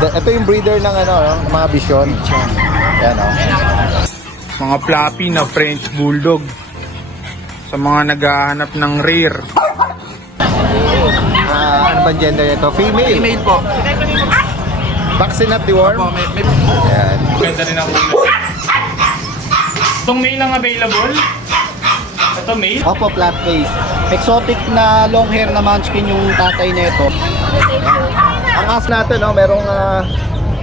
Ito yung breeder ng ano, no? Mga Bichon. Yan, oh. Mga floppy na French Bulldog. Sa mga naghahanap ng rare. Ano ba gender nito? Female. Female po. Vaccine at deworm. Opo, may Yan. ganda rin ang ulo. Itong male ang available. Ito male. Opo, flat face. Exotic na long hair na munchkin yung tatay nito. Ang as natin, no, merong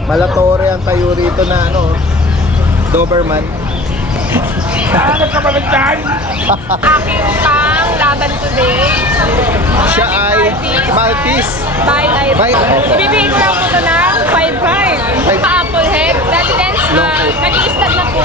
Malatore ang tayo rito na ano, Doberman. Hanap ka pala dyan! Aking pang laban today. Siya ay Maltese. Bye. Bye. Ibibigay ko lang po ito ng 5-5. Pa-apple head. Dati din, nag-i-stud na po.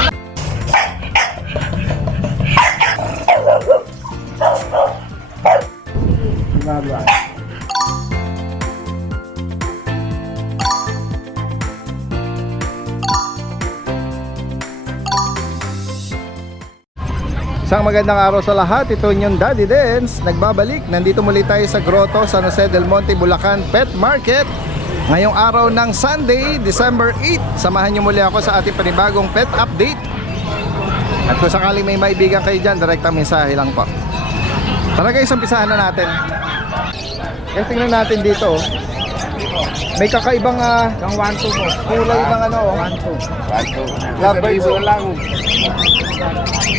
Isang magandang araw sa lahat. Ito yung Daddy Dance. Nagbabalik. Nandito muli tayo sa Grotto, San Jose del Monte, Bulacan Pet Market. Ngayong araw ng Sunday, December 8. Samahan niyo muli ako sa ating panibagong pet update. At kung sakaling may maibigan kayo dyan, direktang mensahe lang po. Tara guys, umpisahan na natin. Guys, tingnan natin dito. May kakaibang kulay ng ano. Lovebirds.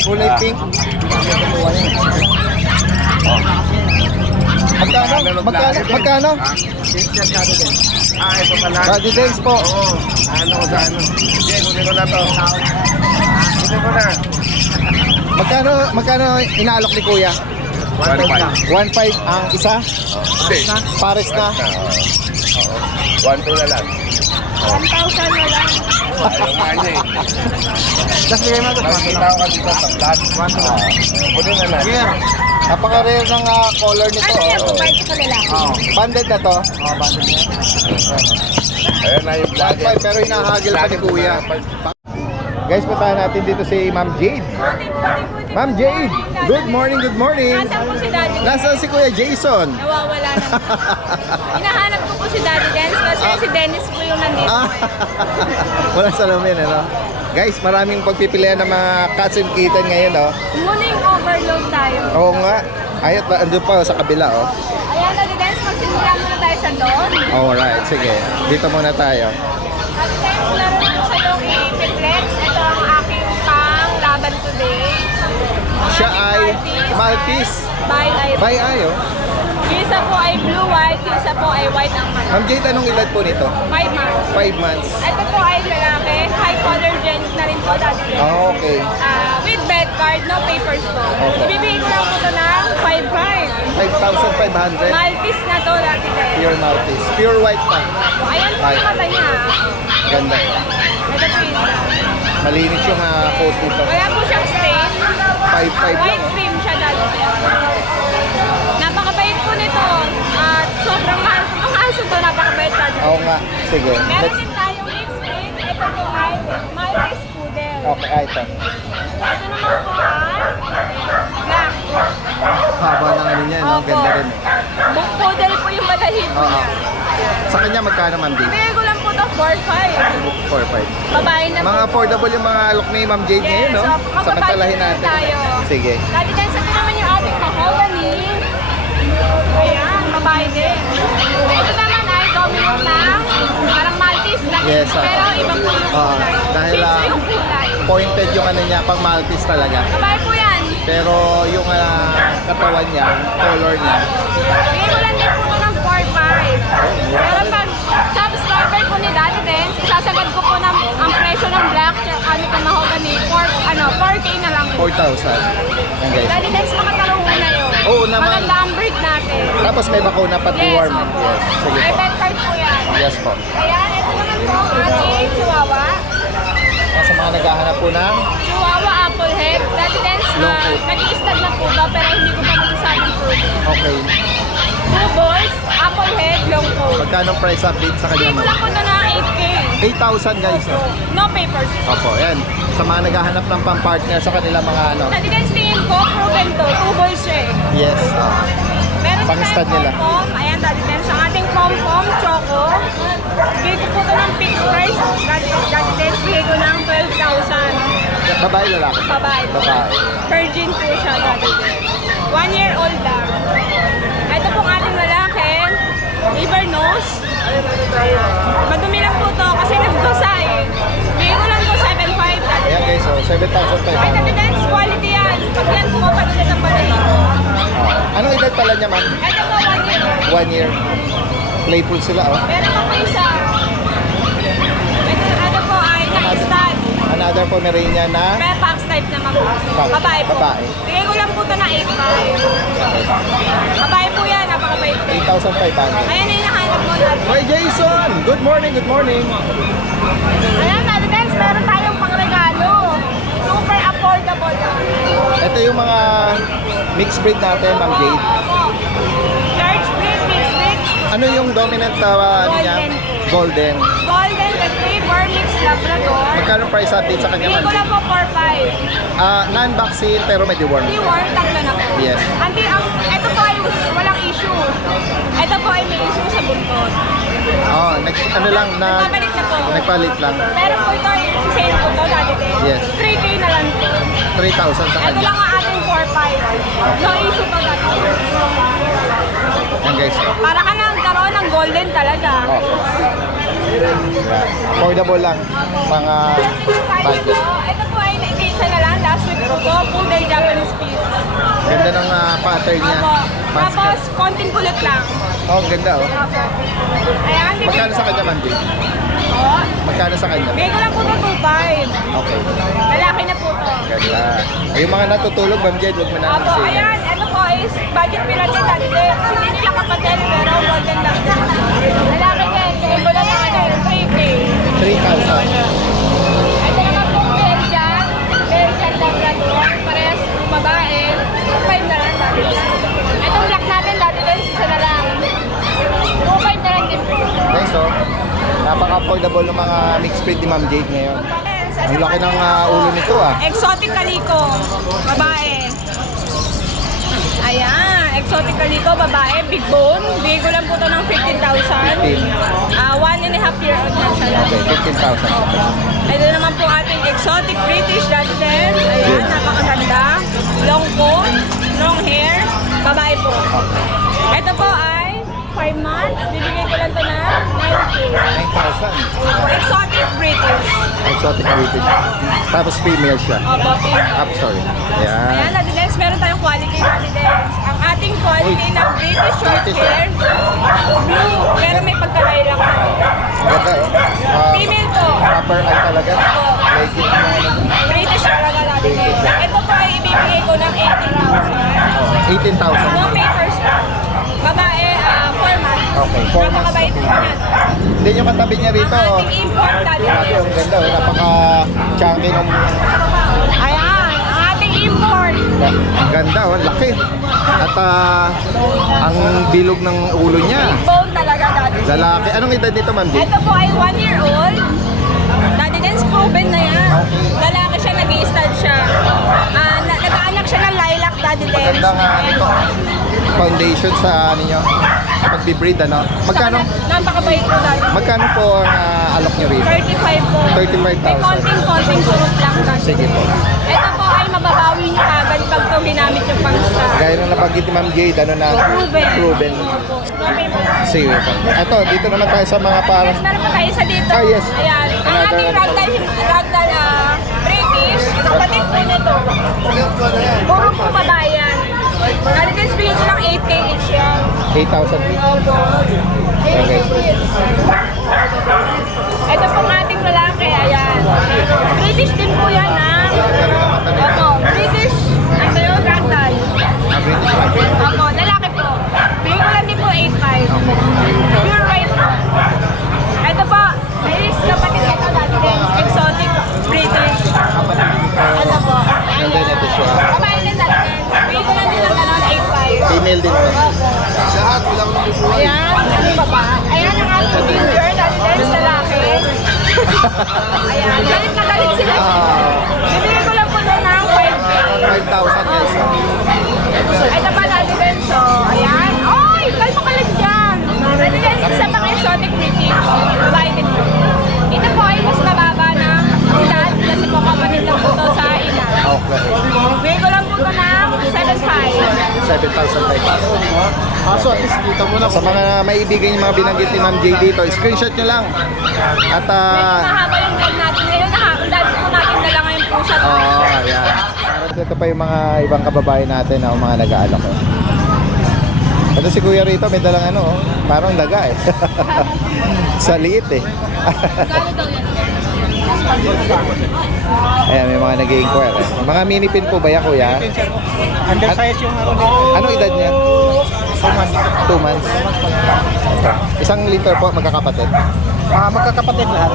Kulay pink. Magkano? Ito pala. Daddy Dance po. Ano ko sa ano? Sige, kunin ko na to. Kunin ko na. Magkano inaalok ni Kuya? 1.5. 1.5 ang isa? Pares na? 1.2 na lang. 1,000 na lang. Ayaw nga niya eh. Just bigay mo ito. Nakikita ko kasi ito sa vlog. Kunin na lang. Napaka-rare ng color nito. Ano yan? Kumain ko sa lalaki. Banded na to. Ayan na yung vlog. 1.5 pero hinahagil pa ni Kuya. Guys, puntahan natin dito si Ma'am Jade. Ma'am Jade, good morning. Nasaan po si Daddy Dance? Nasaan si Kuya Jason? Nawawala na. Hinahanap ko po si Daddy Dance kasi si Dennis po yung nandito. Walang salamin, ano? Guys, maraming pagpipilian ng mga cats and kitten ngayon, oh. Muna yung overload tayo. Oo nga. Ayot, andun pa sa kabila, oh. Ayan, Daddy Dance, magsimula muna tayo sa doon. Alright, sige. Dito muna tayo. Daddy Dance, meron po sa yung i-flex. Ito ang aking pang laban today. Siya ay Maltese. Bye. Bye, oh. Yung isa po ay blue-white, yung isa po ay white ang manok. Ma'am Jade, anong edad po nito? 5 months. 5 months. Ito po ay lalaki, high color gen na rin po dati. Oh, okay. With bed card, no papers po. Okay. Ibibigay ko lang po ito ng 5,500. 5,500. Maltese na to dati din. Pure Maltese. Pure white pa. Ayan po yung mata niya. Ganda. Ito po yung isa. Malinis yung coat nito. Wala po siyang stain. 5,500 lang, White oh. cream siya dati. Napakabait po nito. At sobrang mahal po ang aso to. Napakabait dati. Oo nga. Sige. Meron din tayong mix breed. Ito po ay Maltese Poodle. Okay, ito. Ito naman po ay black. Haba ng ano niya, no? Opo. Ganda rin. Poodle po yung balahibo Oo. niya. Sa kanya, magkano, Ma'am Jade? Bigay ko lang po ito 4,500. 4,500. Babae na Mga po. affordable yung mga alok ni Ma'am Jade ngayon, no? Yes, so, Samantalahin magbabudget natin. tayo. Sige. Dati din sa naman yung ating mahogany. Ayan, babae din. Ito naman ay dominant na parang Maltese lang. Yes, Pero ibang po yung Oo. kulay. Dahil, Shih Tzu yung kulay. Pointed yung ano niya, pang Maltese talaga. Babae po yan. Pero yung katawan niya, color niya, Bigay ko lang din po ito ng 4,500. Pero pag subscriber po ni Daddy Dance, isasagad ko po ng, ang presyo ng black ano itong mahogany, 4K na lang po. 4,000. Yan, guys. Daddy Dance, makatarungan na yun. Oo naman. Maganda ang breed natin. Tapos may bakuna pa to Yes, warm. opo. Yes. Sige May po. pet card po yan. Yes po. Ayan, ito naman po ang ating chihuahua. Sa mga naghahanap po ng Chihuahua apple head. Daddy Dance, Long coat. nag-i-stud na po ba pero hindi ko pa masasabing fruit. okay. Two balls, apple head, long coat. Magkano price update sa kanya, Bigay ko ma'am? lang po ito na 8K. 8,000 guys. Oh. No papers. Opo, yan. Sa mga naghahanap ng pang-partner sa kanila mga ano. Daddy Dance, tingin ko, proven to. Two balls siya eh. Yes. Meron Pang-stud tayong nila. pom-pom. Ayan, Daddy Dance. Ang ating pom-pom, choco. Bigay ko po ito ng fixed price. Daddy Dance, bigay ko ng 12,000. Babae, lalaki? Babae. Babae. Virgin po siya, Daddy Dance. 1 year old lang. Ito pong ating lalaki. Liver nose. Madumi lang po to kasi nagdusa eh. Bigay ko lang to 7,500. Daddy Ayan guys, so Ay, 7,500. Daddy Dance, quality yan. Pag yan pumapagod ang balahibo. Anong edad pala niya, ma'am? Ito po, 1 year old. 1 year. Playful sila, oh. Meron pa po isa. Ito po ay na-stud. Another Pomeranian na Pepax type naman po. Babae po. Babae. Bigay ko lang po ito na 8,500. Babae po yan, napakabait po. 8,500. Ayan na yung nahanap mo natin. Hoy Jason! Good morning, good morning. Ayan, Daddy Dance, meron tayong pangregalo. Super affordable lang. Ito yung mga mixed breed natin, Ma'am Jade. Opo. Church breed, mixed breed, Ano yung dominant ano niya? Golden. golden retriever, mixed labrador. Magkano price update sa kanya, Bigay Ma'am ko lang Jade? po 4,500. Non-vaccine pero may deworm. Reward, tatlo na po. Yes. Ito po ay walang issue. Ito po ay may issue sa buntot. Oh, ano lang na Nagpapalit na po. nagpalit lang. Pero po ito, si sale po ito dati din. Yes. 3K na lang po. 3,000 sa Ito kanya. lang ang ating 4,500. No issue to dati. Yan guys. Para ka nang karoon ng golden talaga. Oh. Yeah. Affordable lang. Mga budget. Ito po ay naikisa na lang. Last week po to. Full day Japanese Spitz. Ganda ng pattern niya. Opo. Mask. Tapos, konting kulot lang. Oh, ganda oh. Opo. Ayan, bibig. Magkano sa kanya, Ma'am Jade? Oh. Magkano sa kanya? Bigay ko lang po ito 2,500. Okay. Lalaki na po to. Ganda. Yung mga natutulog, Ma'am Jade, huwag mo na Opo, ayan, ito po is budget pyramid dati din. Hindi nila kapatid, pero golden lang. Lalaki din, kaya ko lang naman yun, 3K. 3,000. Ito naman po, Belgian Labrador, parehas babae, 2,500 na lang dati din. Itong black natin dati din, isa na lang. 2,500 na lang din po. Okay, so, napaka-affordable ng mga mixed breed ni Ma'am Jade ngayon. Ang laki ng ulo nito ah. Exotic Calico, babae. Ayan, Exotic Calico, babae, big bone. Bigay ko lang po ito ng 15,000. 1.5 year old na siya lang. Okay, 15,000. Ito naman po ating exotic British dati din. Ayan, napakaganda. Long coat, long hair, babae po. Ito po ay 5 months. Bibigay ko lang ito na 9K. 9,000. Exotic British. Exotic British. Tapos female siya. Opo, female. Up, sorry. Yan. Ayan, Daddy Dance, meron tayong quality Daddy Dance. Ang ating quality ng British short British, hair, blue, pero may pagka-lilac na. Ganda oh. Female po. Proper eye talaga. Legit na ano. British talaga Daddy Dance. Ito po ay ibibigay ko ng 80,000. 18,000. No papers po. Babae, 4 months. Okay, 4 months. Napakabait po yan. Hindi yung katabi niya rito. Ang Oh. ating import Daddy Grabe, Dance. ang ganda oh. Napaka-chunky ng... Ayan, ang ating import. Ang ganda oh. Laki. At ang bilog ng ulo niya. Bone talaga Daddy Dance. Lalaki. Anong edad nito, Ma'am Jade? Ito po ay 1 year old. Daddy Dance proven na yan. Lalaki siya, nag-i-stud siya. Nag-aanak siya ng lilac Daddy Dance. Maganda nga ito. Foundation sa ano nyo. Pag-breed ano. Magkano? Napakabait po Daddy. Magkano po ang alok nyo rito? 35 po. 35,000. May konting surot lang Daddy. Sige po. Ito po ay mababawi niyo agad pag ito ginamit yung pang-stud. Gaya nung nabanggit ni Ma'am Jade, ano na? Proven. Proven. Okay po. Sige po. Ito, dito naman tayo sa mga parang... Yes, meron pa tayo isa dito. Ah, yes. Ayan. Ang ating ragdoll British, kapatid po nito. Puro po babae yan. Daddy Dance, bigyan ko lang 8K each yan. 8,000. Opo. Okay. Ito pong ating lalaki, ayan. British din po yan, ha? Opo, British, ano yun, ragdoll. British Rugby. Opo, lalaki po. Bigyan ko lang din po 8.5. Pure white po. Ito po, is kapatid ito Daddy Dance, exotic British. Ano po? Ganda nito siya. Babae din Daddy Dance. Bigyan ko lang din ng gano'n, 8.5. Female din to. Opo. Ayan, ano pa ba? Ayan ang ating ginger, Daddy Dance, lalaki. Ayan, galit na galit sila. Bibigyan ko lang po doon ng 5K. 5,000 guys. Ito pa Daddy Dance, so, ayan. Sa mga maibigan yung mga binanggit ni Ma'am J dito, screenshot nyo lang. At Mahaba yung vlog natin ngayon. Ang dami po natin dala ngayon po siya. ayan. Ito pa yung mga ibang kababayan natin na mga nag-aalok. Ito si Kuya rito, may dalang ano, parang daga eh. Sa liit eh. Kano daw yan? Ayan, may mga nag-i-inquire eh. Mga mini pin po ba yan, Kuya? Undersize yung ano dito. Ano edad niya? 2 months. Isang liter po, magkakapatid. Magkakapatid lahat.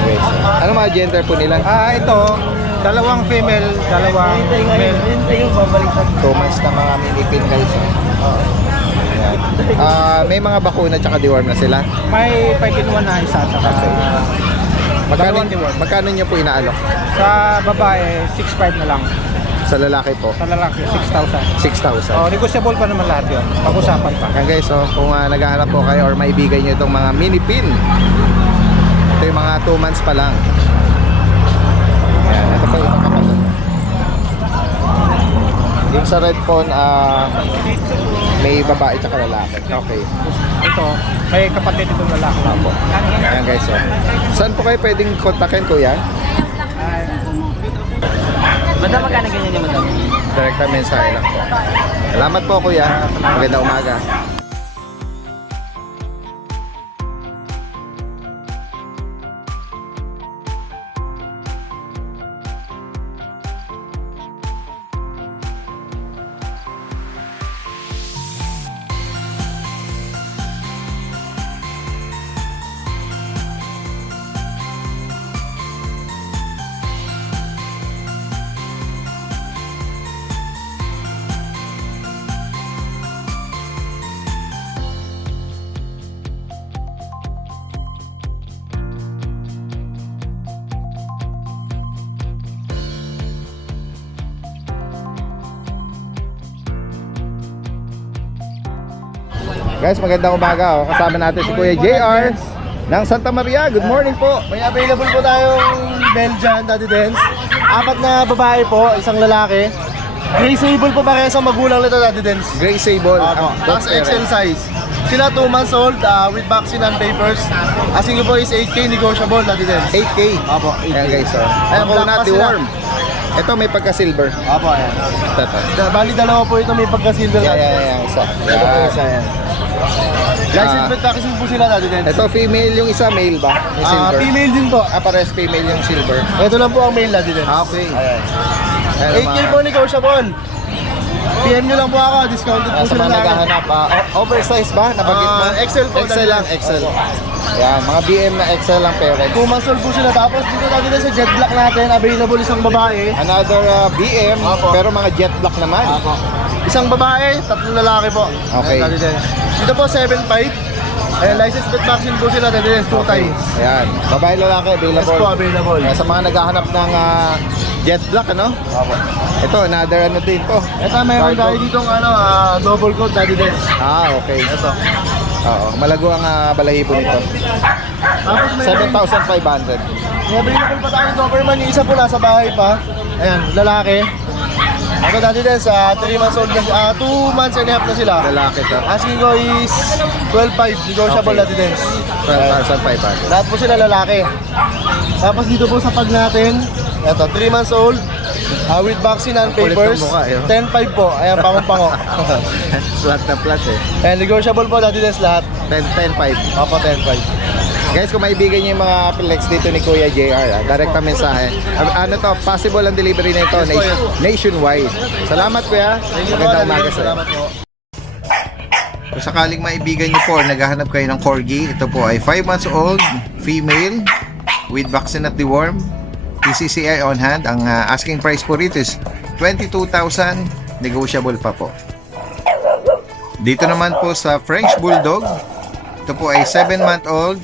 Okay, so, ano mga gender po nila? Ito, dalawang female, dalawang male. 2 months na mga mini pin guys. Ayan. May mga bakuna tsaka deworm na sila. May 5-in-1 na isa, saka Magkano, Dalawang deworm. magkano nyo po inaalok? sa babae, 6.5 na lang. Sa lalaki po, Sa lalaki, 6,000. 6,000. Negotiable pa naman lahat yun. Pag-usapan pa. Yan guys, so kung naghahanap po kayo or maibigan nyo itong mga mini pin, ito yung mga 2 months pa lang. Yan, ito po yung kapatid. Yung sa red phone, may babae tsaka lalaki. Okay. Ito, may kapatid itong lalaki na po. Ayan guys, so. Saan po kayo pwedeng kontakin, Kuya? Madam, magkano ganyan niya, madam? Direkta mensahe lang po. Salamat po, Kuya. Magandang umaga. Guys, magandang umaga. Oh. Kasama natin si Kuya JR ng Santa Maria. Good morning po. May available po tayong Belgian Daddy Dance. 4 na babae po, isang lalaki. Gray Sable po parehas ang magulang nito Daddy Dance. Gray Sable. Tapos XL size. Sila 2 months old with vaccine and papers. Asking ko po is 8K negotiable Daddy Dance. 8K. Opo, 8K. Ayan guys, oh. Ayan, Ako black na pa sila. worm. Ito may pagka-silver. Opo, ayan. Ito. Bali dalawa po ito may pagka-silver. Yan, isa. Ito po isa yan. License plate vaccine po sila Daddy Dance. Ito female yung isa, male ba? Yung silver. Female din po. Pares female yung silver. Ito lang po ang male Daddy Dance. Okay. Ayan. Ayan, 8K po negotiable. PM nyo lang po ako, discounted po Sa sila mga sa akin. naghahanap, oversize ba? Nabagit mo? XL po. XL lang, Daddy Dance. XL. Opo. Yan, mga BM na XL lang parents. 2 months old po sila. Tapos dito natin sa jet black natin, available isang babae. Another BM, Apo. pero mga jet black naman. Isang babae, 3 lalaki po. Okay. Ayan, Daddy Dance. Dito po 7.5. Ayan, license plate vaccine po sila Daddy Dance, 2 times. Ayan, babae lalaki Yes available. po, available. Ayan, sa mga naghahanap ng jet black, ano? Ito, another ano din to. Ito, meron Cargo. tayo ditong double coat Daddy Dance. Okay. Ito. Oo, malago ang balahibo nito. Tapos may 7,500. may available pa tayo ng Doberman. Yung isa po nasa bahay pa. Ayan, lalaki. Ito Daddy Dance, 3 months old na 2 months and a half na sila. Lalaki to. Asking ko is 12.5, negotiable Okay. Daddy Dance. 12,500. Lahat po sila lalaki. Tapos dito po sa pag natin, eto, 3 months old, with vaccine and Kulit ng papers, mukha, eh. 10.5 po. Ayan, pango-pango. Flat na flat eh. Ayan, negotiable po Daddy Dance lahat. 10,500. Opo, 10.5. Guys, kung maibigan niyo yung mga flex dito ni Kuya JR, direct na mensahe. Ano to, possible ang delivery na ito Yes po, yes. nationwide. Salamat Kuya. Thank you po, Magandang Daddy umaga Dance. sa'yo. Salamat po. Kung sakaling maibigan niyo po, naghahanap kayo ng Corgi, ito po ay 5 months old, female, with vaccine at deworm, PCCI on hand. Ang asking price po rito is 22,000, negotiable pa po. Dito naman po sa French Bulldog, ito po ay 7-month-old,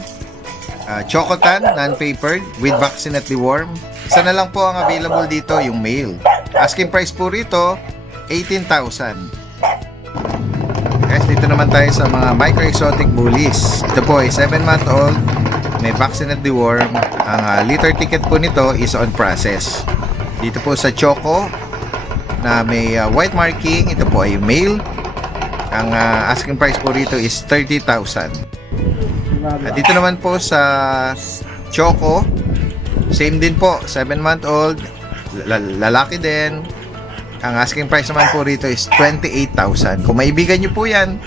Chocotan, non-papered, with vaccine at deworm. Isa na lang po ang available dito, yung male. Asking price po rito, 18,000. Guys, dito naman tayo sa mga micro-exotic bullies. Ito po ay 7-month-old, may vaccine at deworm. Ang litter ticket po nito is on process. Dito po sa Choco, na may white marking, ito po ay male. Ang asking price po rito is 30,000. At dito naman po sa Choco, same din po, 7-month-old, lalaki din. Ang asking price naman po rito is 28,000. Kung maibigan nyo po yan,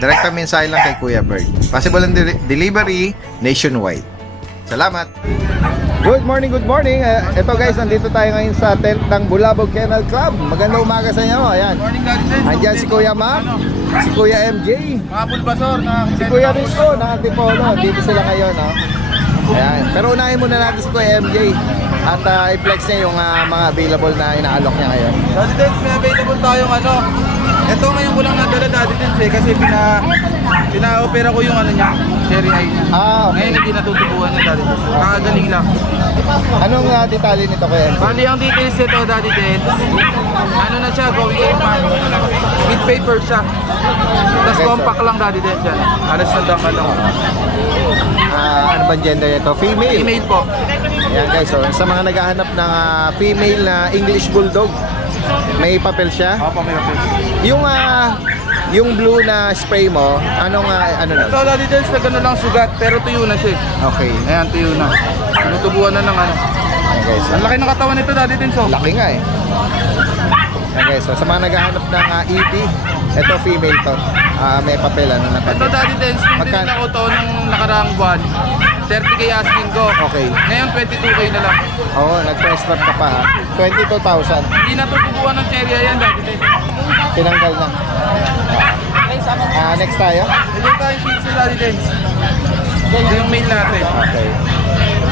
direct mensahe lang kay Kuya Bird. Possible ang delivery nationwide. Salamat! Good morning, good morning. Ito guys, nandito tayo ngayon sa tent ng Bulabog Kennel Club. Magandang umaga sa inyo. Ayan. Morning, Daddy Dance. Andyan si Kuya Mac, si Kuya MJ, Mga Bulbasor na si Kuya Rizco ng Antipolo. Dito sila ngayon, no? Ayan. Pero unahin muna natin si Kuya MJ at i-flex niya yung mga available na inaalok niya ngayon. Daddy Dance, may available tayong ano. Ito ngayon ko lang nadala Daddy Dance kasi pina-opera ko yung ano niya, cherry eye niya. Okay. Ngayon hindi natutubuhan niya Daddy Dance. Kakagaling lang. Anong detalye nito, Kuya MJ? Bali ang details nito Daddy Dance, ano na siya, going in with paper siya. Tapos Okay, compact lang Daddy Dance yan. Alas sandang ka lang. Ano ba gender nito? Female. Email po. Ayan guys, so, sa mga naghahanap ng female na English Bulldog, may papel siya. Opo, may papel. Yung blue na spray mo, anong ano na? Ito Daddy Dance na gano'n lang sugat pero tuyo na siya. Okay. Ayan, tuyo na. Tinutubuan na ng ano. Ayan guys. Ang laki ng katawan nito Daddy Dance oh. Laki nga eh. Ayan guys, so, sa mga naghahanap ng EP, ito female to. May papel ano na Ito papel. Daddy Dance, hindi Magkano? din ako to nung nakaraang buwan. 30k asking ko. Okay. Ngayon 22k na lang. Oo, nag-press start ka pa ha. 22,000. Hindi natutubuan ng cherry yan Daddy Dance. Tinanggal na. Next tayo. Ito tayong pizza Daddy Dance. Ito yung mail natin. Okay.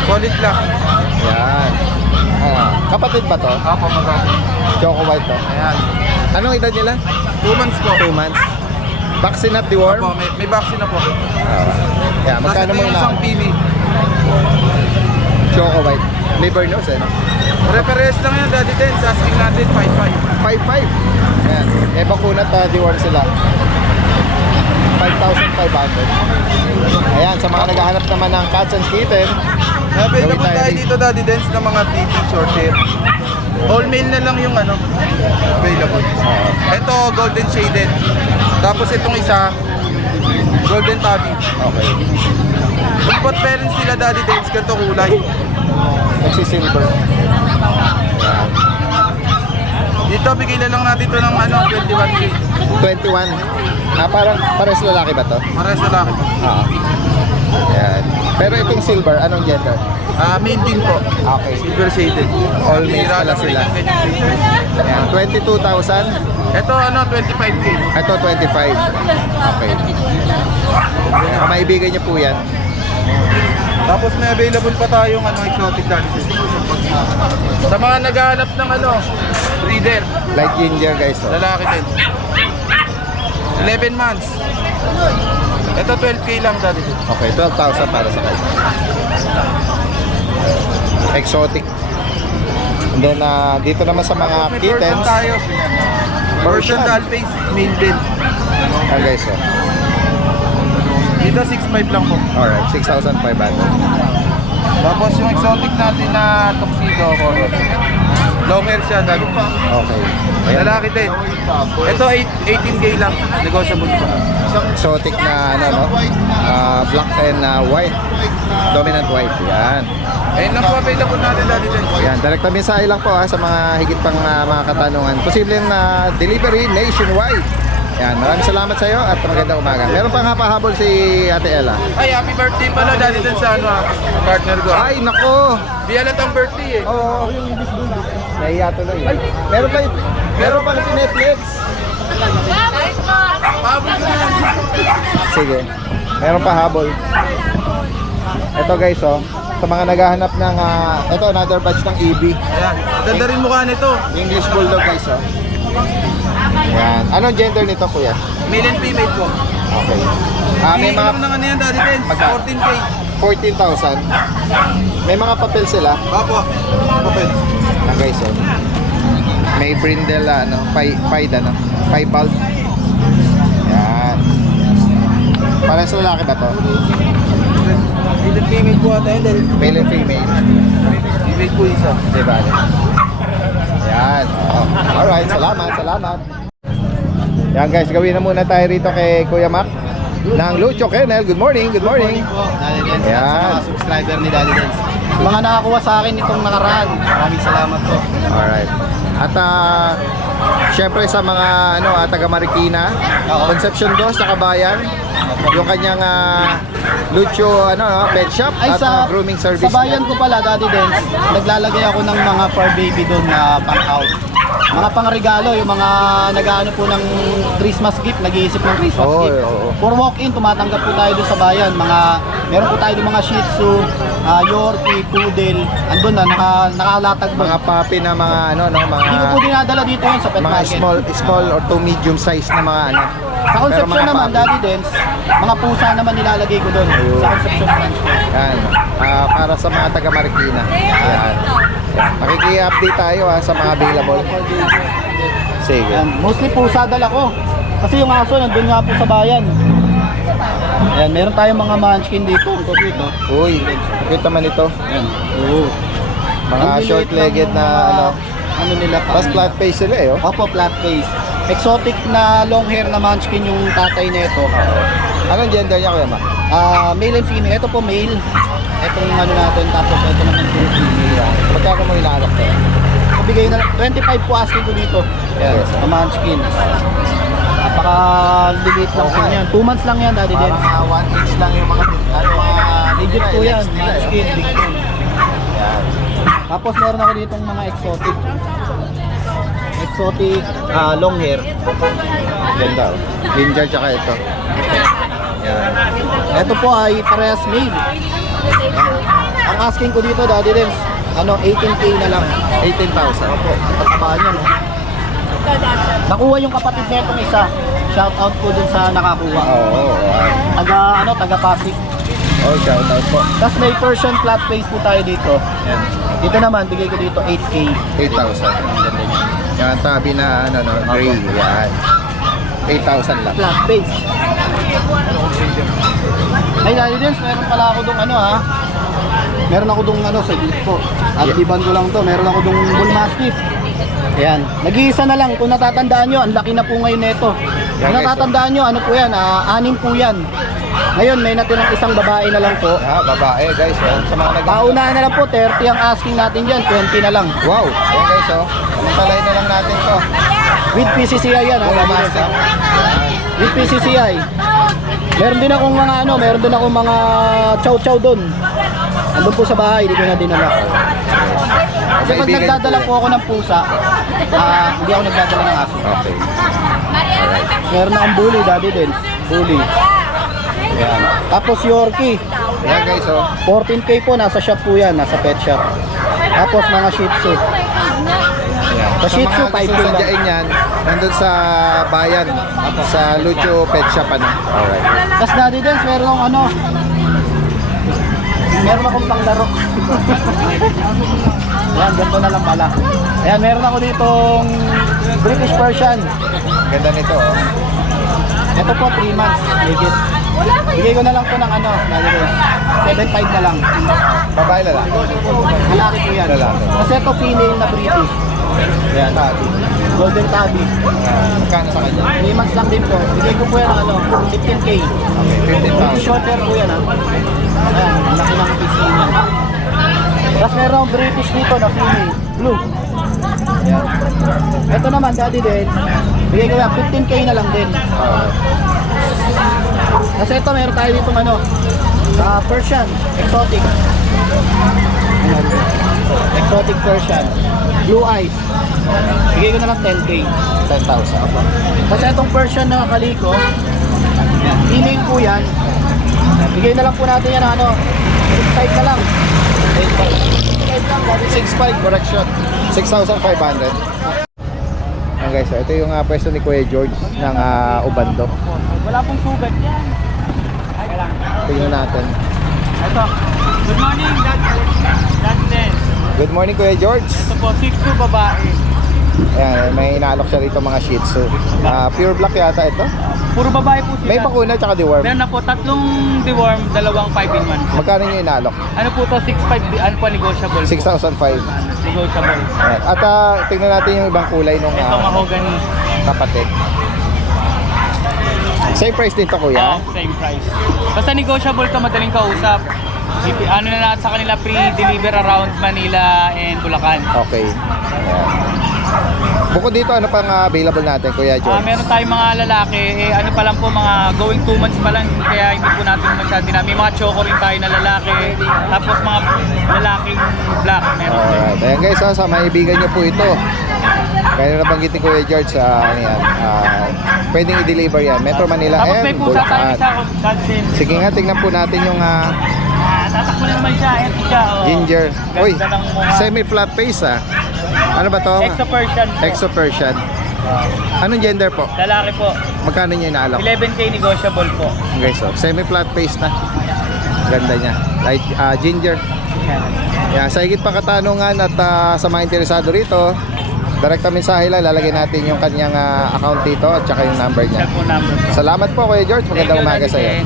Solid lang. Yan. Kapatid ba to? Opo, magkano. Choco White to. Ayan. Anong edad nila? 2 months po. 2 months. Vaccine at deworm? Opo, may vaccine na po. Yeah, magkano Tapos ito mo yung na? isang pili. Choco White. Liver nose eh, no? Pare-pares lang yan Daddy Dance. Asking natin 5.5. 5.5. Ayan. Eh, bakunat deworm sila. 5,500. Ayan, sa mga naghahanap naman ng cats and kitten, Available gawin tayo dito Daddy Dance ng mga TT short hair. All male na lang yung ano available. Ito golden shaded. Tapos itong isa golden tabby. Okay. Magpot parents sila Daddy Dance ganito kulay. Nagsisilver. Dito bigay na lang natin ito ng ano 21k. 21. Parang pares lalaki ba to? Para sa lalaki po. Ayan. Pero itong silver, anong gender? Male din po. Okay. Silver shaded. All male Bira pala lang sila. rin yung ganyan. Ayan, 22,000. Ito ano 25k. Ito 25. Okay. Kung maibigan niyo po yan. Tapos may available pa tayong ano exotic Daddy Dance. Sa mga naghahanap ng ano breeder, Light ginger guys. Oh. lalaki din. 11 months. Ito 12k lang Daddy Dance. Okay, 12,000 para sa kanya. Exotic. And then dito naman sa mga May version kittens. tayo. Version doll face, male din. Ayan guys. Oh. Dito 6.5 lang po. Alright, 6,500. Tapos yung exotic natin na tuxedo color. Long hair siya, Daddy. Okay. Ayan. Lalaki din. Ito 18k lang. Negotiable pa. Exotic na ano no? Black and white. Dominant white. Yan. Ayun lang po available natin Daddy din. Yan, direct mensahe lang po sa mga higit pang mga katanungan. Posibleng delivery nationwide. Yan, maraming salamat sa iyo at magandang umaga. Meron pang hapahabol si Ate Ella. Ay, happy birthday pala Daddy din sa ano partner ko. Ay, nako! Di alat ang birthday eh. Oo, nahiya tuloy. Meron pa si Netflix. Habol ko na lang. Sige, meron pa habol. Ito guys, oh. Sa mga naghahanap ng, ito, another batch ng EB. Ayan, ganda rin mukha nito. English Bulldog guys, oh. Yan. Anong gender nito, kuya? Male and female po. Okay. May May mga lang ng ano yan Daddy din. Magkano? 14k. 14,000. May mga papel sila. Opo. Papel. Guys, oh. May brindle, pied, piebald. Yan. Para sa lalaki ba to? Male and female po ata yun Daddy. Male and female. Female po isa. Diba? Yan. Oh. Alright, salamat. Yan guys, gawin na muna tayo rito kay Kuya Mac ng Lucho Kennel. Good morning, good morning. Po, Daddy Dance. Ayan. Sa mga subscriber ni Daddy Dance. Mga nakakuha sa akin itong nakaraan. Maraming salamat po. Alright. At syempre sa mga taga Marikina, Oo. Concepcion 2 sa Kabayan, yung kanyang Lucho pet shop Ay, at grooming service. sa bayan ko pala, Daddy Dance, naglalagay ako ng mga fur baby doon na pang-out. Mga pang-regalo, yung mga nag-ano po ng Christmas gift, nag-iisip ng Christmas Oo, gift. oo. For walk-in, tumatanggap po tayo doon sa bayan. Meron po tayo doon mga Shih Tzu, Yorkie, Poodle, andun na, nakalatag po. Mga papi na mga Hindi ko po dinadala dito yun sa pet mga market. small or to medium size na mga Sa Concepcion mga naman, papi. Daddy Dance, mga pusa naman nilalagay ko doon. Ayun. Sa Concepcion branch ko. Yan. Para sa mga taga Marikina. Yan. Yan. Makiki-update tayo sa mga available. Sige. Ayan, mostly pusa dala ko. Kasi yung aso nandun nga po sa bayan. Ayan, meron tayong mga munchkin dito. Ito dito. Uy, nakita man ito. Ayan. Oo. Mga Ang short-legged liliit na ng ano nila pa. Tapos flat face sila eh. Oh. Opo, flat face. Exotic na long hair na munchkin yung tatay nito. Anong gender niya Kuya Ma? Male and female. Ito po male. Itong ano natin. Tapos ito naman po female. Magkano mo inaalok to? Bigay na lang. 25 po asking ko dito. Ayan, Yes. sa munchkin. Napaka-lilit lang po yan. 2 months lang yan, Daddy Dance. Parang 1 inch lang yung mga Legit po yan, nila, munchkin, big bone. Yan. Tapos meron ako ditong mga exotic. Exotic long hair. Ganda oh. Ginger tsaka ito. Yan. Ito po ay parehas male. Ang asking ko dito, Daddy Dance, 18K na lang. 18,000. Opo, katabaan yan. Nakuha yung kapatid netong isa. Shout out po dun sa nakakuha. Oo. Taga Pasig. Oh, shout out po. Tapos may Persian flat face po tayo dito. Yan. Dito naman, bigay ko dito 8K. 8,000. Yan tabi na gray. Yan. 8,000 lang. Flat face. Ay, Daddy Dance, meron pala ako dong meron ako dong sa dito. At iban ko lang to, meron ako dong bull mastiff. Ayan, nag-iisa na lang. Kung natatandaan nyo, ang laki na po ngayon nito. Kung natatandaan nyo, ano po yan, 6 po yan. Ngayon, may natirang isang babae na lang po. Babae guys. Sa mga Paunahan na lang po, 30 ang asking natin dyan, 20 na lang. Wow. Ayan guys oh. Samantalay na lang natin to. With PCCI yan, Bull Daddy Mastiff. Dance. With PCCI. Meron din akong mga chow-chow doon. Andun po sa bahay, hindi ko na dinala. Kasi pag Kaibigan nagdadala ko po ako ng pusa, hindi ako nagdadala ng aso. Okay. Meron akong bully, Daddy Dance. Bully. Ayan. Tapos Yorkie. Ayan guys oh. 14K po, nasa shop po yan, nasa pet shop. Tapos mga Shih Tzu. Sa Shih Tzu, mga 5K gusto lang. sadyain yan, nandun sa bayan, sa Lucho Pet Shop Alright. Tapos Daddy Dance, meron akong panglaro. Ayan, ganito na lang pala. Ayan, meron ako ditong British Persian. Ganda nito oh. Ito po, 3 months. Legit. Bigay ko na lang po ng Daddy Dance. 7.5 na lang. Babae lalaki. Malaki po yan. Lalaki. Kasi ito female na British. Ayan, Golden Tabby. Magkano sa kanya? 3 months lang din po. Bigay ko po yan 15K. Okay, 15,000. Short hair po yan Ayan, ang laki ng PC niya. Tapos meron akong British dito na female. Blue. Ayan. Ito naman, Daddy Dance. Bigay ko yan, 15K na lang din. Kasi ito, meron tayo dito Persian, exotic. Ayan. Exotic Persian. Blue eyes. Bigay ko na lang 10K. 10,000. Kasi itong Persian na kaliko, female po yan. Bigay na lang po natin yan 6.5 na lang. 6.5 lang, Daddy. 6,500 correction. 6,500. Ayan guys, ito yung pwesto ni Kuya George ng Ubando. Wala pong sugat yan. Tingnan natin. Ito. Good morning, Daddy. Good morning Kuya George. Ito po, 6'2" babae. Ayan, may inaalok siya rito mga Shih Tzu. Pure black yata ito. Puro babae po sila. May bakuna tsaka deworm. Meron na po 3 deworm, 2 5-in-1. Magkano nyo inaalok? Ano po to, 6.5, ano po, negotiable po. 6,500. Negotiable. Ayan. At tingnan natin yung ibang kulay nung Ito, mahogany. kapatid. Same price din to, kuya? Same price. Basta negotiable to, madaling kausap. Ano na lahat sa kanila, pre-deliver around Manila and Bulacan. Okay. Ayan. Bukod dito, ano pang available natin, Kuya George? Meron tayong mga lalaki, ano pa lang po, mga going 2 months pa lang, kaya hindi po natin masyado na. May mga choco rin tayo na lalaki, tapos mga lalaking black meron din. Alright. Ayan guys, sa maibigan nyo po ito. Kaya nabanggit ni Kuya George, ano yan, pwedeng i-deliver yan. Metro Manila Tapos and may pusa tayo Bulacan. isa, Godsin. Sige nga, tingnan po natin yung Tatakbo na naman siya, eto siya. ginger. Ganda Uy, ng mukha. semi-flat face Ano ba to? Exo Persian po. Exo Persian. Anong gender po? Lalaki po. Magkano niya inaalok? 11K negotiable po. Guys, semi-flat face na. Ganda niya. Light ginger. Yan, sa higit pa katanungan at sa mga interesado rito, direkta mensahe lang, lalagay natin yung kanyang account dito at saka yung number niya. Cellphone number po. Salamat po Kuya George, magandang umaga sa iyo.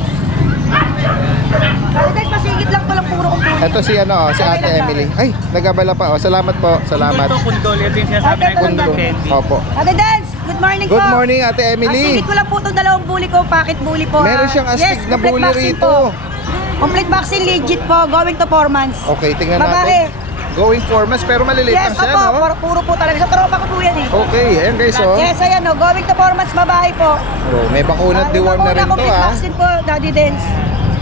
Guys, pasigit lang to lang puro kong puro. Ito si si Ate Emily. Ay, nagabala pa. Salamat po. Salamat. Ito, kundol. Ito yung sinasabi na kundol candy. Opo. Ate Dance, good morning po. Good morning Ate Emily. Pasigit ko lang po itong dalawang bully ko, packet bully po. Meron siyang astig na complete bully vaccine rito. po. Complete vaccine legit po, going to 4 months. Okay, tingnan Babae. natin. Going 4 months pero maliliit Yes, lang siya, opo, no? puro po talaga. Sa tropa ko po yan eh. Okay, ayan guys, oh. Yes, ayan o, going to 4 months, babae po. Oh, may bakuna at deworm na rin to, Complete ah. vaccine po, Daddy Dance.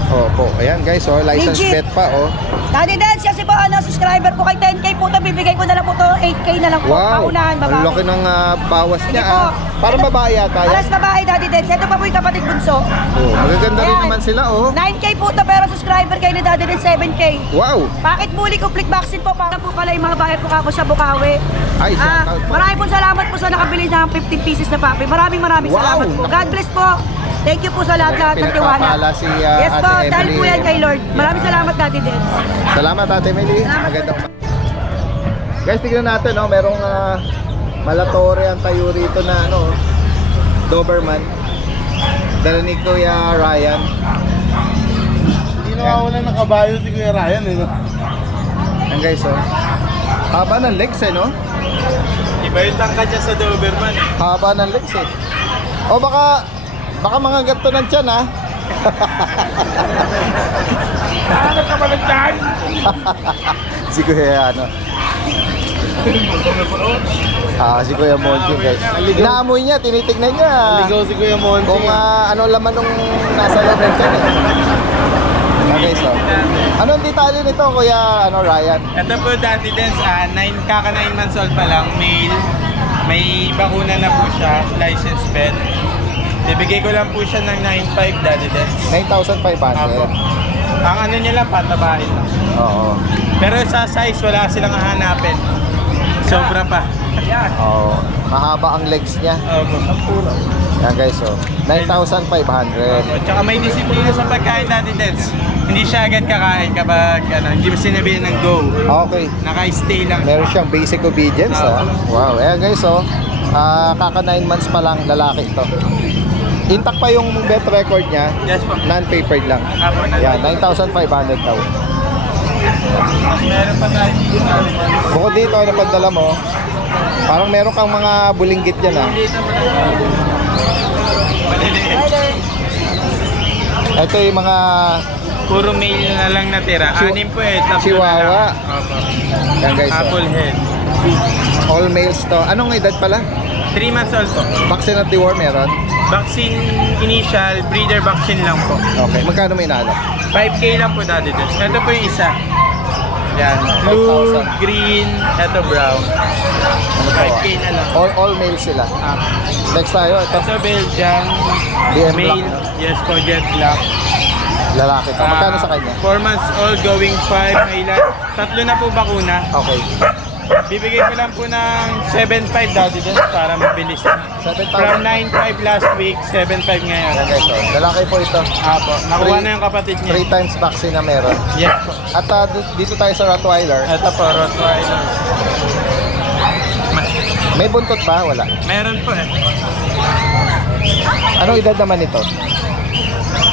Opo, ayan guys, oh, license Legit. pet pa, oh. Daddy Dance, kasi po, subscriber po kay 10K po ito, bibigay ko na lang po ito, 8K na lang po. Wow, Paunahan, ang babae. laki ng bawas Sige niya, po. ah. Parang babae yata yan. Alas babae, Daddy Dance. Ito pa po yung kapatid bunso. Oh, magaganda rin Ayan. naman sila, oh. 9K po ito, pero subscriber kayo ni Daddy Dance, 7K. Wow. Packet bully, complete vaccine po. Para po pala yung mga bayad po kako sa Bukawi. Ay, shout out po. Maraming po salamat po sa nakabili ng 15 pieces na papi. Maraming Wow. salamat po. God bless po. Thank you po sa lahat-lahat ng tiwala. Pinagpapala si Yes Ate po, dahil Emily. po yan kay Lord. Maraming salamat, Daddy Dance. Salamat Ate Emily. Salamat. Magandang umaga. Guys, tignan natin, oh, merong malatore ang tayo rito na Doberman. Dala ni Kuya Ryan. Hindi nawawala ng kabayo si Kuya Ryan, eh, no? Ayan guys, oh. Haba ng legs, no? Iba yung tangka dyan sa Doberman. Haba ng legs, O baka mga ganto ng tiyan, ha? Ano ka ba ng tiyan? Si Kuya, si Kuya Monty, guys. Inaamoy niya, tinitignan niya. Ligaw si Kuya Monty. Kung ano laman nung nasa loob ng tiyan, Okay, so. Anong detalye nito, Kuya Ryan? Ito po Daddy Dance, kaka 9 months old pa lang, male. May bakuna na po siya, license pet. Bibigay ko lang po siya ng 9.5 Daddy Dance. 9,500. Apo. Ang ano niya lang, patabahin lang. Oo. Pero sa size, wala silang hahanapin. Sobra pa. Oo. Mahaba ang legs niya. Opo. Yan guys, so. 9,500. Tsaka may disiplina sa pagkain Daddy Dance. Hindi siya agad kakain kapag hindi mo sinabihin ng go. Okay. Naka-stay lang. Meron siyang basic obedience, Wow. Ayan guys, so. Kaka 9 months pa lang lalaki ito. Intact pa yung vet record niya. Yes po. Non-papered lang. Apo, Yan, 9,500 daw. Meron pa tayo dito. Bukod dito, ano pandala mo? Parang meron kang mga bulinggit yan, Maliliit. Ito yung mga Puro male na lang natira. Anim po eh. Tatlo Chihuahua. na lang. Opo. yan guys, so. Apple head. All males to. Anong edad pala? 3 months old po. Vaccine at deworm meron? Vaccine initial, breeder vaccine lang po. Okay. Magkano may inaalok? 5K lang po Daddy Dance. Ito po yung isa. Yan. Blue, 5,000. green, ito brown. Ano to? 5K na lang. All males sila. Ah. Next tayo, ito. Ito Belgian, BM male. Black. Yes po, jet black. Lalaki to. Magkano sa kanya? 4 months old, going 5. May ilan. Tatlo na po bakuna. Okay. Bibigay ko lang po ng 7.5 Daddy Dance para mabilis na. 7,000. From 9.5 last week, 7.5 ngayon. Yan guys, so. Lalaki po ito. Apo, nakuha na yung kapatid 3 niya. times vaccine na meron. Yes po. At dito tayo sa Rottweiler. Ito po, Rottweiler. May buntot ba? Wala. Meron po eh. Anong edad naman ito?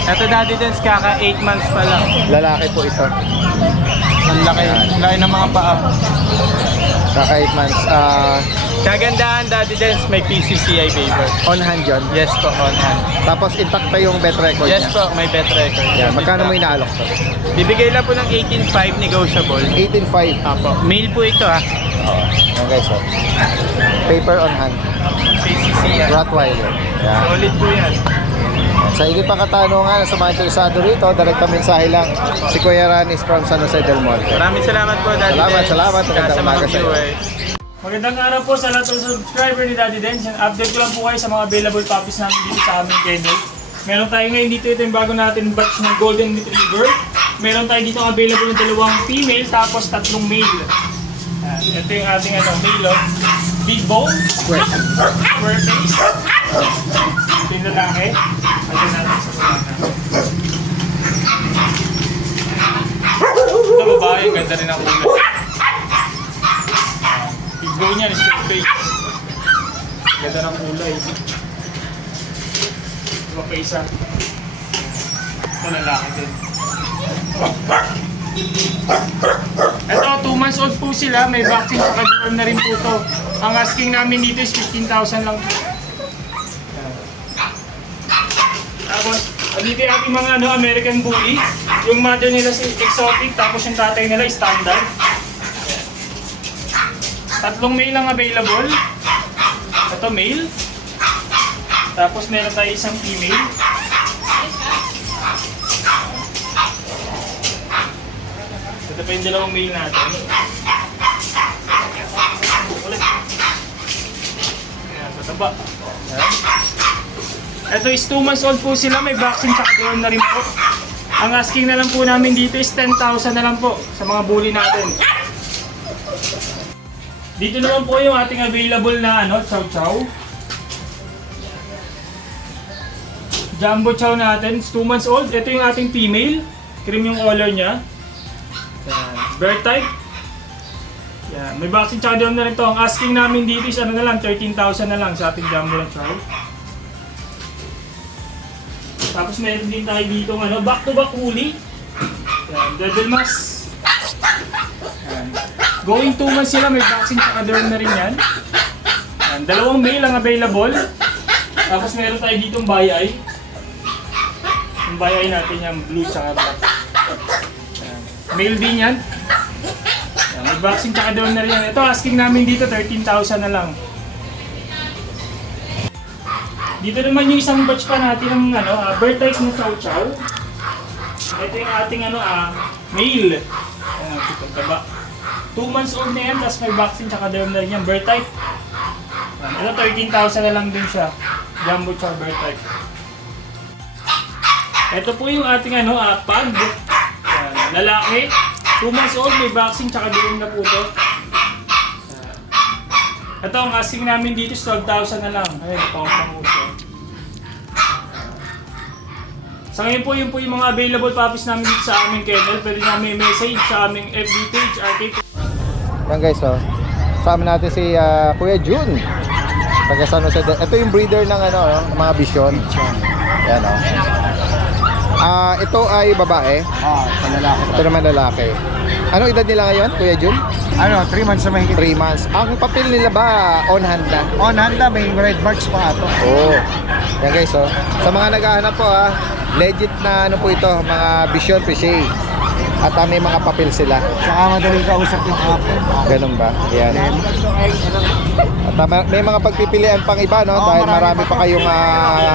Ito Daddy Dance, kaka 8 months pa lang. Lalaki po ito. Ang laki ng mga paa. Kaka 8 months. Kagandahan, Daddy Dance, may PCCI waiver. On hand yun. Yes po, on hand. Tapos intact pa yung bet record Yes niya. po, may bet record. Yan, magkano mo inaalok to? Bibigay lang po ng 18.5 negotiable. 18.5. Apo. Mail po ito ha. Yan guys, oh. Paper on hand. PCCI. Rottweiler. Yan. Solid po yan. Sa higit pa katanungan sa mga interesado rito, direkta mensahe lang si Kuya Ranis from San Jose del Monte. Maraming salamat po, Daddy Salamat, Dance. salamat. Sa Magandang mga umaga sa iyo. viewers. Magandang araw po sa lahat ng subscriber ni Daddy Dance. Update ko lang po kayo sa mga available puppies namin dito sa aming kennel. Meron tayo ngayon dito, ito yung bago natin batch ng Golden Retriever. Meron tayo dito available ng 2 female tapos 3 male. Yan. Ito yung ating male, oh. Big bone, square face. Ito yung lalaki. Ito natin sa lalaki. Ito babae, ganda rin ang ulo. Big bone yan, square face. Ganda ng kulay. Diba pa isa? Ito lalaki din. Ito, 2 months old po sila. May vaccine sa deworm na rin po to. Ang asking namin dito is 15,000 lang po. Tapos, dito yung ating mga American Bully. Yung mother nila si exotic, tapos yung tatay nila standard. 3 male lang available. Ito male. Tapos meron tayo isang female. Ito pa yung 2 male natin. Ulit. Ayan, pataba. Ayan. Ito is 2 months old po sila. May vaccine tsaka deworm na rin po. Ang asking na lang po namin dito is 10,000 na lang po sa mga bully natin. Dito naman po yung ating available na chow chow. Jumbo chow natin, 2 months old. Ito yung ating female. Cream yung color niya. Yan. Bird type. Yan. May vaccine tsaka deworm na rin to. Ang asking namin dito is 13,000 na lang sa ating jumbo na chow. Tapos meron din tayo dito back to back woolly. Yan. Dedelmas. Yan. Going 2 months sila, may vaccine tsaka deworm na rin yan. Yan. 2 male ang available. Tapos meron tayo ditong bayay. Yung bayay natin yung blue tsaka black. Yan. Male din yan. Yan. May vaccine tsaka deworm na rin yan. Ito asking namin dito 13,000 na lang. Dito naman yung isang batch pa natin ng bird type na chow chow. Ito yung ating male. Ayan, kitang taba. 2 months old na yan, tapos may vaccine tsaka deworm na rin yan, bird type. Ito 13,000 na lang din siya. Jumbo chow bird type. Ito po yung ating pug. Ayan, lalaki. 2 months old, may vaccine tsaka deworm na po ito. Ito ang asking namin dito is 12,000 na lang. Ayun, pang-uso. Sa ngayon po, yun po yung mga available puppies namin dito sa aming kennel. Pwede namin message sa aming FB page, RK. Yan guys, oh. Kasama natin si Kuya Jun. Taga San Jose. Ito yung breeder ng ng mga Bichon. Yan, oh. Ito ay babae. Panlalaki. Ito naman lalaki. Ano edad nila ngayon, Kuya Jun? 3 months na mahigit. 3 months. Ang papel nila ba on hand na? On hand na, may red marks pa ito. Oo. Yan guys, oh. Sa mga naghahanap po legit na po ito, mga Bichon Piché. At may mga papel sila. Saka madaling kausap yung app. Ganun ba? Yan. At may mga pagpipilian pang iba, no? Oo, Dahil marami marami pa kayong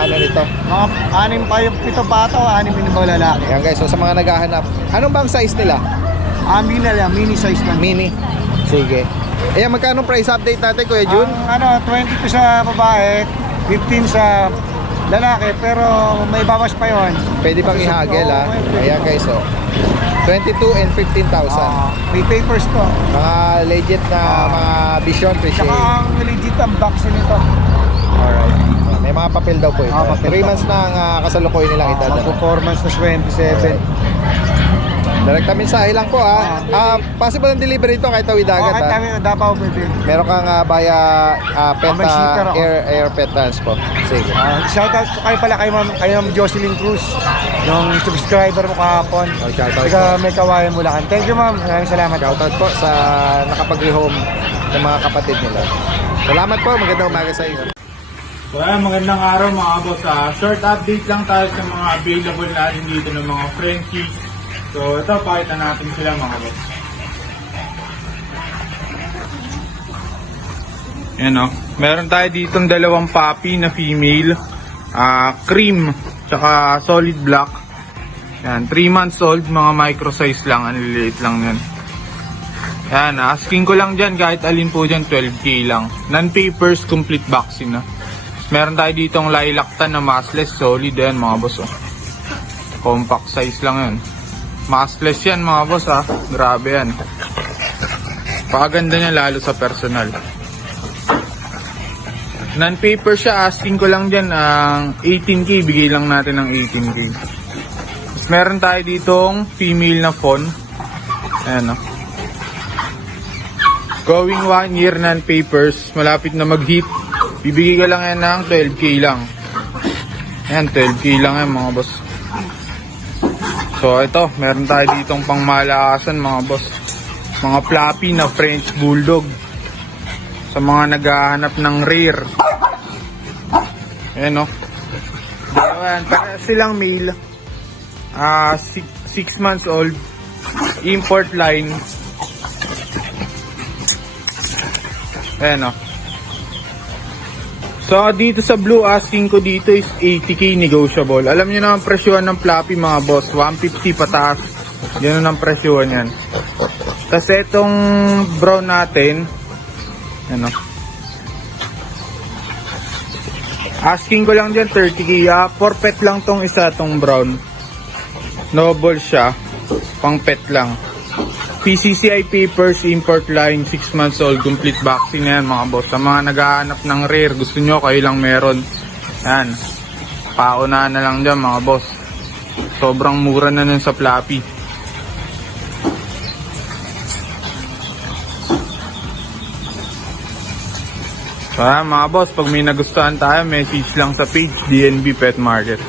nito. Mga 6 pa yung 7 bata o 6 yung mga lalaki. Yan guys, so sa mga naghahanap. Anong bang size nila? Mini size lang. Mini. Sige. Ayan, magkano price update natin, Kuya Jun? 22 sa babae, 15 sa lalaki, pero may bawas pa yon. Pwede pang ihagel, ha? Ayan guys, oh. 22 and 15,000. May papers to. Mga legit na mga Bichon Piché. Saka ang legit ang vaccine nito. Alright. May mga papel daw po ito. Papel 3 months na ang kasalukuyan nilang edad. Performance na 27. Direkta mensahe lang po possible ang delivery ito kahit tawid dagat Kahit kami, Davao pwede. Meron kang via pet, may shooter ako. air pet transport. Sige. Shoutout ko kayo pala kay Ma'am Jocelyn Cruz, yung subscriber mo kahapon. Shoutout po. Taga may kawayan Bulacan. Thank you, ma'am. Maraming salamat. Shoutout po sa nakapag-rehome ng mga kapatid nila. Salamat po. Magandang umaga sa inyo. So ayan, magandang araw mga boss. Short update lang tayo sa mga available natin dito ng mga Frenchies. So ito, pakita natin sila mga boss. Ayan o. Meron tayo ditong dalawang puppy na female. Cream, tsaka solid black. Ayan, 3 months old, mga micro size lang, ang liliit lang yan. Ayan, asking ko lang dyan, kahit alin po dyan, 12K lang. Non-papers, complete vaccine na. Meron tayo ditong lilac tan na massless, solid yan mga boss. Compact size lang yan. Massless yan mga boss grabe yan. Pakaganda niya lalo sa personal. Non-paper siya, asking ko lang dyan ang 18K, bigay lang natin ng 18K. Meron tayo ditong female na fawn. Ayan Going 1 year non-papers, malapit na mag-hit. Bibigay ko lang yan ng 12K lang. Ayan, 12K lang yan mga boss. So ito, meron tayo ditong pangmalakasan mga boss. Mga fluffy na French Bulldog. Sa mga naghahanap ng rare. Ayan Ayan, para silang male. 6 months old. Import line. Ayan So dito sa blue, asking ko dito is 80K negotiable. Alam niyo na ang presyohan ng fluffy mga boss, 150 pataas. Ganun ang presyohan yan. Tapos itong brown natin, asking ko lang dyan 30K. For pet lang tong isa, tong brown. Noble siya, pang pet lang. PCCI papers, import line, 6 months old, complete vaccine yan mga boss. Sa mga naghahanap ng rare, gusto nyo, kayo lang meron. Yan. Paunahan na lang dyan mga boss. Sobrang mura na nun sa fluffy. So mga boss, pag may nagustuhan tayo, message lang sa page DNB Pet Market.